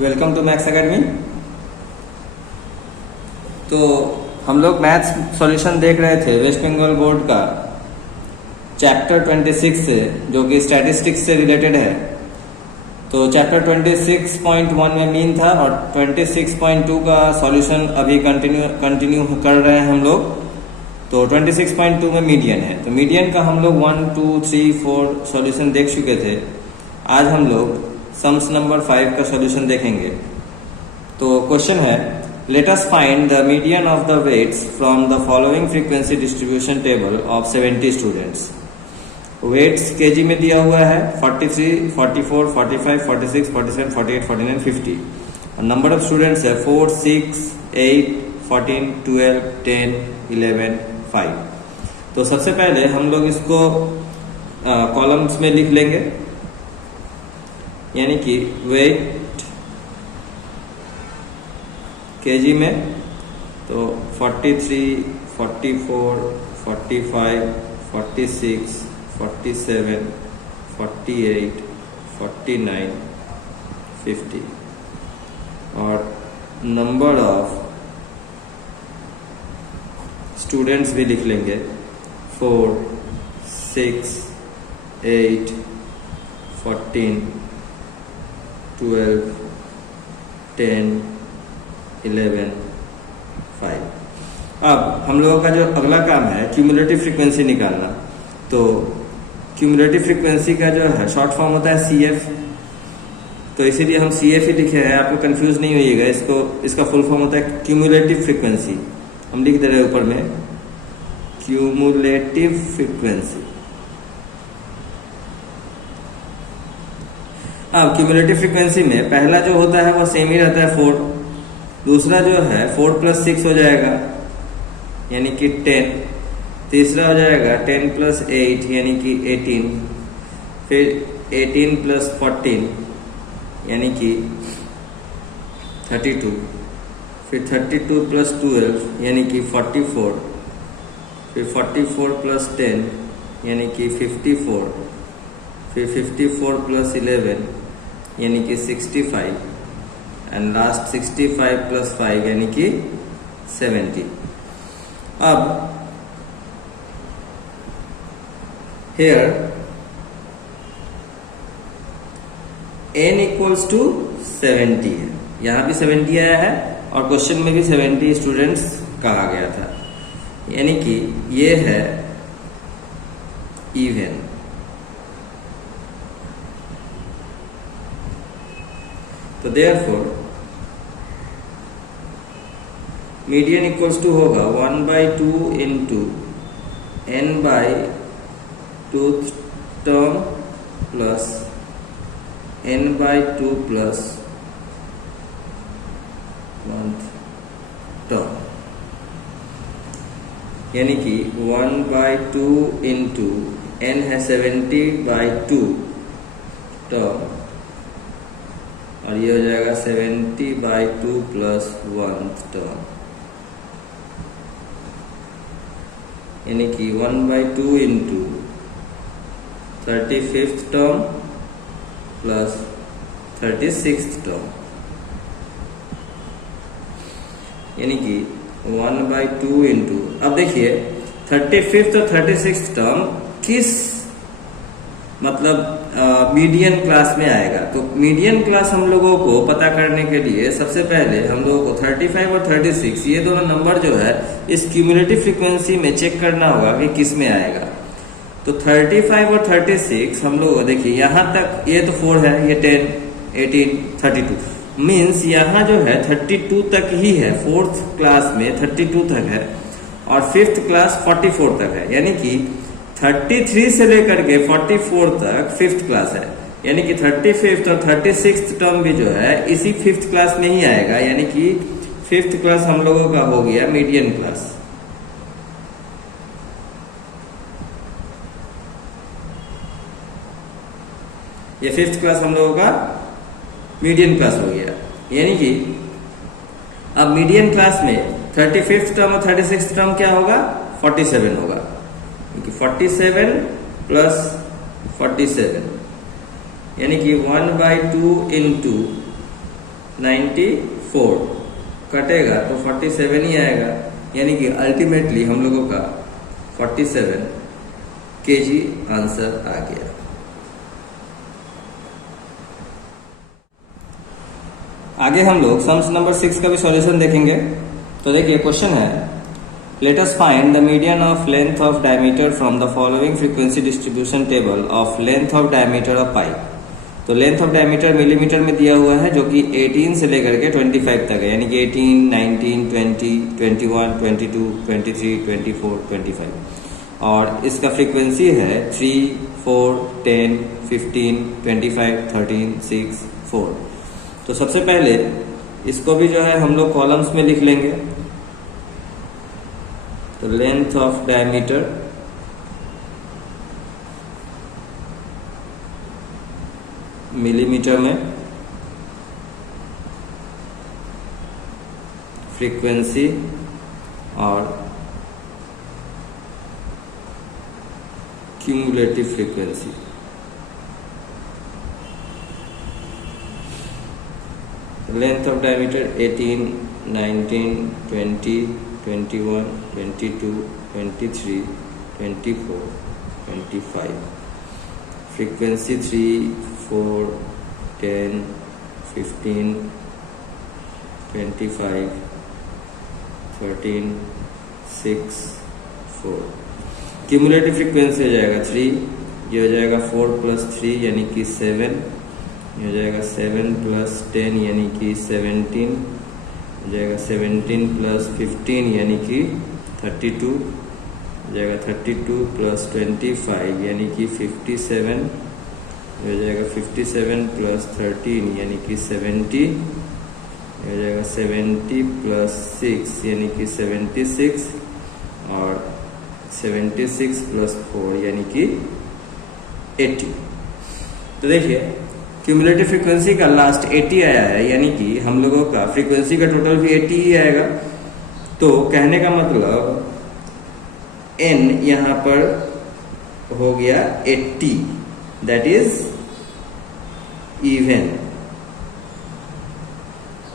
Welcome to maths academy. तो हम लोग मैथ्स सॉल्यूशन देख रहे थे वेस्ट बंगाल बोर्ड का चैप्टर 26 से, जो कि स्टैटिस्टिक्स से रिलेटेड है। तो चैप्टर 26.1 में मीन था और 26.2 का सॉल्यूशन अभी कंटिन्यू कर रहे हैं हम लोग। तो 26.2 में मीडियन है, तो मीडियन का हम लोग 1, 2, 3, 4 सॉल्यूशन देख चुके थे। आज हम लोग सम्स नंबर 5 का सॉल्यूशन देखेंगे। तो क्वेश्चन है, let us find the median of the weights from the following frequency distribution table of 70 students. Weights kg में दिया हुआ है 43, 44, 45, 46, 47, 48, 49, 50। नंबर ऑफ स्टूडेंट्स है 4, 6, 8, 14, 12, 10, 11, 5। तो सबसे पहले हम लोग इसको कॉलम्स में लिख लेंगे, यानी कि वेट केजी में। तो 43, 44, 45, 46, 47, 48, 49, 50 और नंबर ऑफ स्टूडेंट्स भी लिख लेंगे 4, 6, 8, 14, 12, 10, 11, 5। अब हम लोगों का जो अगला काम है क्यूमुलेटिव फ्रीक्वेंसी निकालना। तो क्यूमुलेटिव फ्रीक्वेंसी का जो है शॉर्ट फॉर्म होता है CF। तो इसीलिए हम CF ही लिखे हैं, आपको कंफ्यूज नहीं होइएगा। इसका फुल फॉर्म होता है क्यूमुलेटिव फ्रीक्वेंसी। हम लिख दे रहे हैं ऊपर में क्यूमुलेटिव फ्रीक्वेंसी। अब क्यूमुलेटिव फ्रीक्वेंसी में पहला जो होता है वो सेम ही रहता है 4। दूसरा जो है 4 + 6 हो जाएगा, यानी कि 10। तीसरा हो जाएगा 10 + 8 यानी कि 18। फिर 18 + 14 यानी कि 32। फिर 32 + 12 यानी कि 44। फिर 44 + 10 यानी कि 54। फिर 54 + 11 यानी कि 65 एंड लास्ट 65 + 5 यानी कि 70। अब here n = 70 है, यहां भी 70 आया है और क्वेश्चन में भी 70 स्टूडेंट्स कहा गया था, यानी कि ये है इवन। तो देयरफॉर मीडियन = होगा 1/2 into n/2th term plus n/2 plus 1th term, यानी कि 1/2 इंटू n है 70/2 टर्म और ये हो जाएगा 70/2 प्लस 1th टर्म, यानी कि 1/2 into 35th term plus 36th term, यानी कि 1/2 इंटू, अब देखिए 35th और 36th टर्म किस मतलब मीडियन क्लास में आएगा। तो मीडियन क्लास हम लोगों को पता करने के लिए सबसे पहले हम लोगों को 35 और 36 ये दोनों नंबर जो है इस क्यूमुलेटिव फ्रीक्वेंसी में चेक करना होगा कि किस में आएगा। तो 35 और 36 हम लोग देखिए यहां तक, ये तो 4 है, ये 10, 18, 32 मीन्स यहाँ जो है 32 तक ही है। 4th क्लास में 32 तक है और 5th क्लास 44 तक है, यानी कि 33 से लेकर के 44 तक 5th क्लास है, यानी कि 35th और 36th टर्म भी जो है इसी 5th क्लास में ही आएगा, यानी कि 5th क्लास हम लोगों का हो गया मीडियन क्लास। ये 5th क्लास हम लोगों का मीडियन क्लास हो गया, यानी कि अब मीडियन क्लास में 35th टर्म और 36th टर्म क्या होगा, 47 होगा, क्योंकि 47 प्लस 47 यानी कि 1/2 इंटू 94 कटेगा तो 47 ही आएगा, यानी कि अल्टीमेटली हम लोगों का 47 kg आंसर आ गया। आगे हम लोग सम्स नंबर 6 का भी सॉल्यूशन देखेंगे। तो देखिए क्वेश्चन है, let us find the median of length of diameter from the following frequency distribution table of length of diameter of pipe. तो लेंथ ऑफ डायमीटर मिलीमीटर में दिया हुआ है, जो कि 18 से लेकर के 25 तक है, यानी कि 18, 19, 20, 21, 22, 23, 24, 25। और इसका फ्रीक्वेंसी है 3, 4, 10, 15, 25, 13, 6, 4। तो सबसे पहले इसको भी जो है हम लोग कॉलम्स में लिख लेंगे। तो लेंथ ऑफ डायमीटर मिलीमीटर में, फ्रीक्वेंसी और cumulative frequency. Length of diameter 18, 19, 20, 21, 22, 23, 24, 25। Frequency 3, 4, 10, 15, 25, 13, 6, 4। Cumulative frequency हो जाएगा 3, ये हो जाएगा 4 + 3 यानी कि 7, ये हो जाएगा 7 + 10 यानी कि 17, हो जाएगा 17 + 15 यानी कि 32, हो जाएगा 32 + 25 यानी कि 57, हो जाएगा 57 + 13 यानी कि 70, हो जाएगा 70 + 6 यानी कि 76, और 76 + 4 यानी कि 80। तो देखिए क्यूमुलेटिव फ्रीक्वेंसी का लास्ट 80 आया है, यानी कि हम लोगों का फ्रीक्वेंसी का टोटल भी 80 ही आएगा। तो कहने का मतलब n यहाँ पर हो गया 80, दैट इज इवन।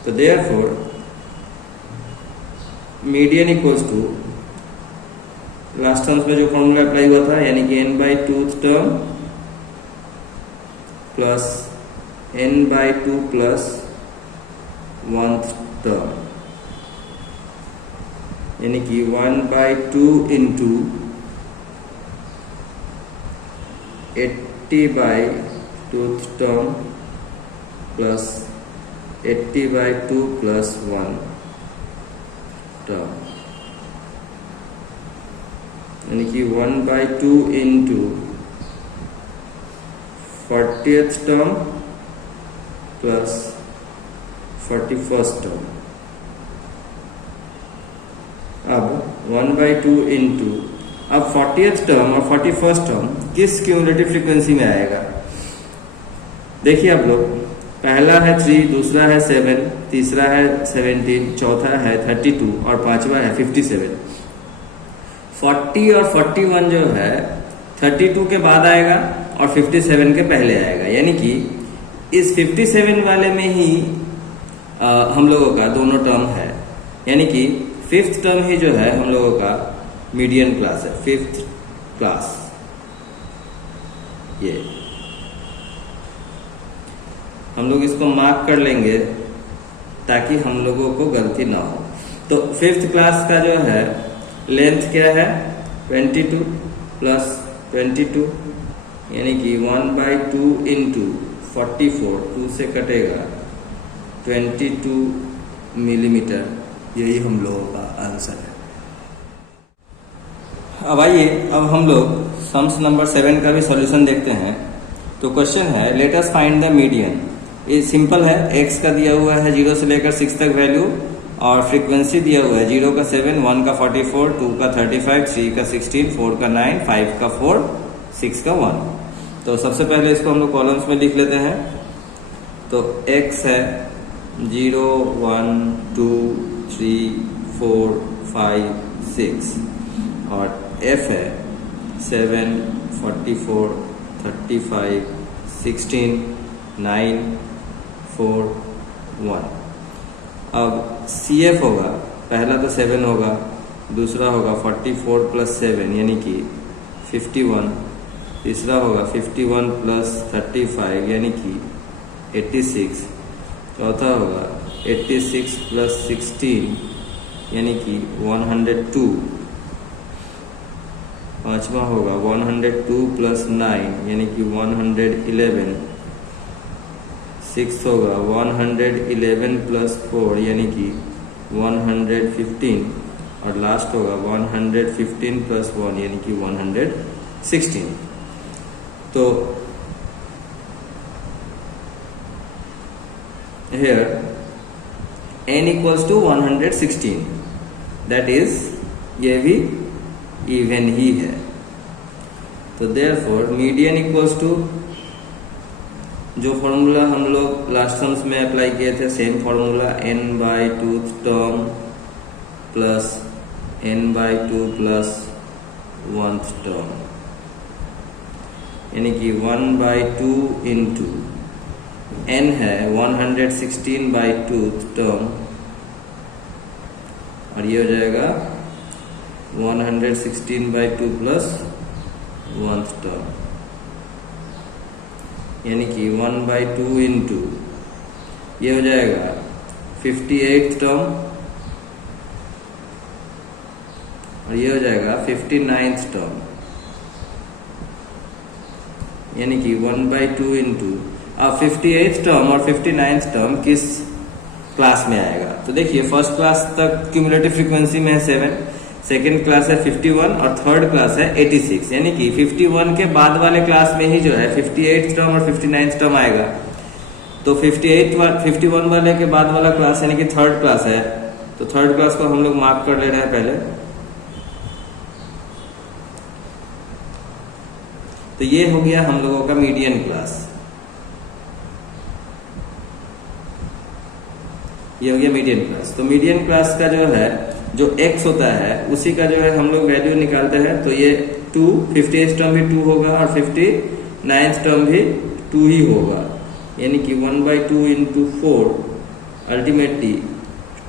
तो therefore median equals to last terms में जो फॉर्मूला अप्लाई हुआ था, यानी कि n/2th term plus n/2 plus 1th term, यानी कि 1/2 into 80/2th term plus 80/2 plus 1 term, यानी कि 1/2 into 40th term plus 41st term. अब 1/2 इंटू, अब 40th टर्म और 41st टर्म किस क्यूमुलेटिव फ्रीक्वेंसी में आएगा? देखिए आप लोग, पहला है 3, दूसरा है 7, तीसरा है 17, चौथा है 32 और पांचवा है 57। 40 और 41 जो है 32 के बाद आएगा और 57 के पहले आएगा, यानी कि इस 57 वाले में ही हम लोगों का दोनों टर्म है, यानी कि 5th टर्म ही जो है हम लोगों का मीडियन क्लास है, 5th क्लास। ये हम लोग इसको मार्क कर लेंगे ताकि हम लोगों को गलती ना हो। तो 5th क्लास का जो है लेंथ क्या है? 22 प्लस 22, यानी कि 1/2 इंटू 44, 2 से कटेगा 22 मिलीमीटर। यही हम लोगों का आंसर है। अब आइए, अब हम लोग सम्स नंबर 7 का भी सॉल्यूशन देखते हैं। तो क्वेश्चन है, let us find the median. ये सिंपल है, x का दिया हुआ है 0 से लेकर 6 तक वैल्यू, और फ्रीक्वेंसी दिया हुआ है 0 का 7, 1 का 44, 2 का 35, 3 का 16, 4 का 9, 5 का 4, 6 का 1। तो सबसे पहले इसको हम लोग कॉलम्स में लिख लेते हैं। तो x है 0, 1, 2, 3, 4, 5, 6, और f है 7, 44, 35, 16, 9, 4, 1। अब CF होगा, पहला तो 7 होगा, दूसरा होगा 44 + 7 यानी कि 51, तीसरा होगा 51 + 35 यानी कि 86, चौथा होगा 86 + 16 यानी कि 102, पांचवा होगा 102 + 9 यानी कि 111, सिक्स होगा 111 + 4 यानी कि 115, और लास्ट होगा 115 + 1 यानी कि 116। तो here n = 116, दैट इज ये भी इवन ही है। तो देयरफॉर मीडियन इक्वल्स टू, जो फॉर्मूला हम लोग लास्ट सम्स में अप्लाई किए थे, same formula n/2th term plus n/2 + 1th term, यानी कि 1/2 इंटू n है 116/2th टर्म, और ये हो जाएगा 116/2 + 1th टर्म, यानी कि 1/2 इंटू ये हो जाएगा 58th टर्म, और ये हो जाएगा 59th टर्म, यानी कि 1/2 इंटू। अब 58th टर्म और 59th टर्म किस क्लास में आएगा? तो देखिए, फर्स्ट क्लास तक क्यूमुलेटिव फ्रीक्वेंसी में है 7, सेकेंड क्लास है 51 और थर्ड क्लास है 86, यानी कि 51 के बाद वाले क्लास में ही जो है 58th टर्म और 59th टर्म आएगा। तो 51 वाले के बाद वाला क्लास यानी कि थर्ड क्लास है, तो थर्ड क्लास को हम लोग मार्क कर ले रहे हैं पहले। तो ये हो गया हम लोगों का मीडियन क्लास, ये हो गया मीडियन क्लास। तो मीडियन क्लास का जो है, जो x होता है उसी का जो है हम लोग वैल्यू निकालते हैं। तो ये 2, 58th टर्म भी 2 होगा और 59th टर्म भी 2 ही होगा, यानी कि 1/2 इंटू 4, अल्टीमेटली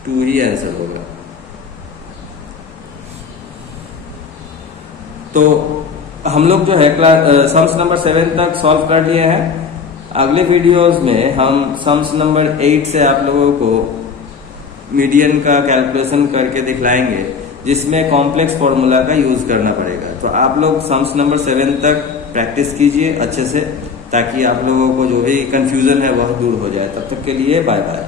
2 ही आंसर होगा। तो हम लोग जो है सम्स नंबर 7 तक सॉल्व कर लिए हैं। अगले वीडियोस में हम सम्स नंबर 8 से आप लोगों को मीडियन का कैलकुलेशन करके दिखलाएंगे, जिसमें कॉम्प्लेक्स फॉर्मूला का यूज करना पड़ेगा। तो आप लोग सम्स नंबर 7 तक प्रैक्टिस कीजिए अच्छे से, ताकि आप लोगों को जो भी कंफ्यूजन है वह दूर हो जाए। तब तक के लिए बाय बाय।